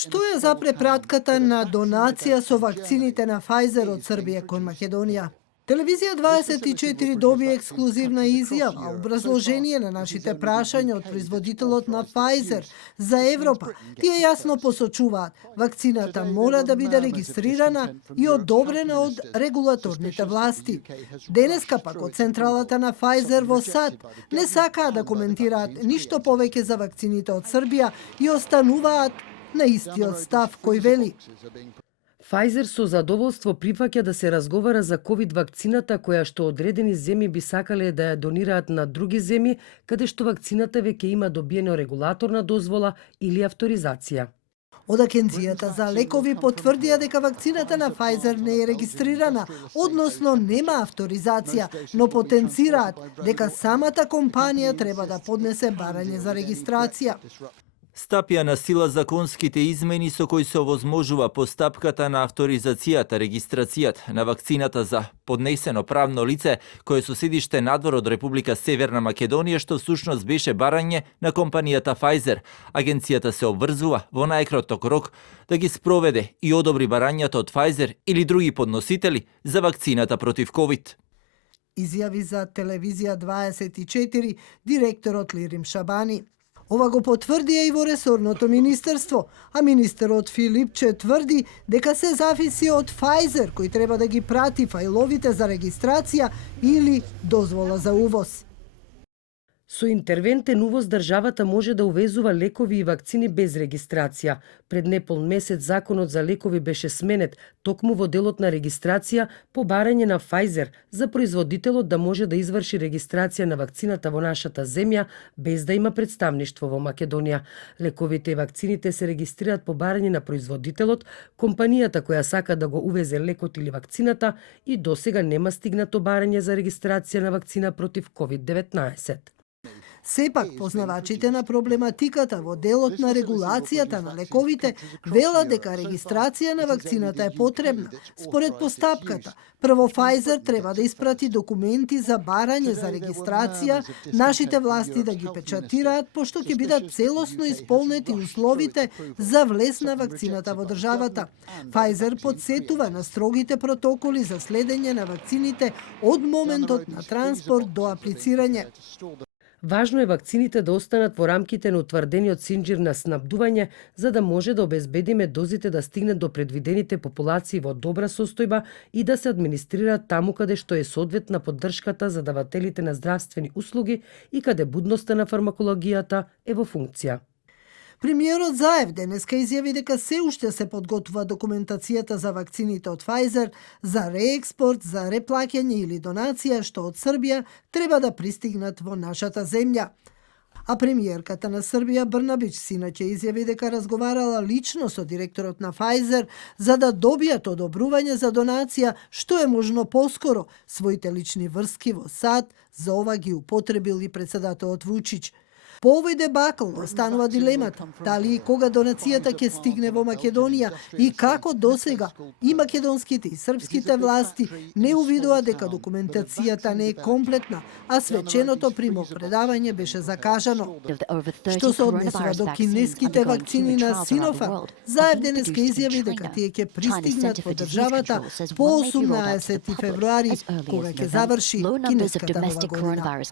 Што ја запре пратката на донација со вакцините на Pfizer од Србија кон Македонија? Телевизија 24 доби ексклузивна изјава, образложение на нашите прашања од производителот на Pfizer за Европа. Тие јасно посочуваат, вакцината мора да биде регистрирана и одобрена од регулаторните власти. Денеска пак од централата на Pfizer во САД не сакаат да коментираат ништо повеќе за вакцините од Србија и остануваат на истиот став кој вели: Pfizer со задоволство прифаќа да се разговара за ковид вакцината која што одредени земји би сакале да ја донираат на други земји каде што вакцината веќе има добиено регулаторна дозвола или авторизација. Од Агенцијата за лекови потврдија дека вакцината на Pfizer не е регистрирана, односно нема авторизација, но потенцираат дека самата компанија треба да поднесе барање за регистрација. Стапија на сила законските измени со кои се овозможува постапката на авторизацијата, регистрацијата на вакцината за поднесено правно лице кое со седиште надвор од Република Северна Македонија, што всушност беше барање на компанијата Pfizer. Агенцијата се обврзува во најкраток рок да ги спроведе и одобри барањата од Pfizer или други подносители за вакцината против COVID. Изјави за телевизија 24 директорот Лирим Шабани. Ова го потврдија и во ресорното министерство, а министерот Филипче тврди дека се зависи од Pfizer кој треба да ги прати фајловите за регистрација или дозвола за увоз. Со интервентен увоз државата може да увезува лекови и вакцини без регистрација. Пред непол месец законот за лекови беше сменет токму во делот на регистрација по барање на Pfizer за производителот да може да изврши регистрација на вакцината во нашата земја без да има представништво во Македонија. Лековите и вакцините се регистрираат по барање на производителот, компанијата која сака да го увезе лекот или вакцината и досега нема стигнато барање за регистрација на вакцина против COVID-19. Сепак, познавачите на проблематиката во делот на регулацијата на лековите велат дека регистрација на вакцината е потребна. Според постапката, прво Pfizer треба да испрати документи за барање за регистрација, нашите власти да ги печатираат, пошто ќе бидат целосно исполнети условите за влез на вакцината во државата. Pfizer подсетува на строгите протоколи за следење на вакцините од моментот на транспорт до аплицирање. Важно е вакцините да останат во рамките на утврдениот синџир на снабдување, за да може да обезбедиме дозите да стигнат до предвидените популации во добра состојба и да се администрираат таму каде што е соодветна поддршката за давателите на здравствени услуги и каде будноста на фармакологијата е во функција. Премиерот Заев денеска изјави дека се уште се подготвува документацијата за вакцините од Pfizer за реекспорт, за реплаќање или донација што од Србија треба да пристигнат во нашата земја. А премиерката на Србија Брнабич синаќе изјави дека разговарала лично со директорот на Pfizer за да добијат одобрување за донација што е можно поскоро. Своите лични врски во САД за ова ги употребил и председателот Вучич. По овој дебакл останува дилемата дали и кога донацијата ќе стигне во Македонија и како досега и македонските и српските власти не увидоа дека документацијата не е комплетна, а свеченото примопредавање беше закажано. Што се однесува до кинеските вакцини на Sinopharm, Заев денеска изјави дека тие ќе пристигнат во државата по 18 февруари, кога ќе заврши кинеската нова година.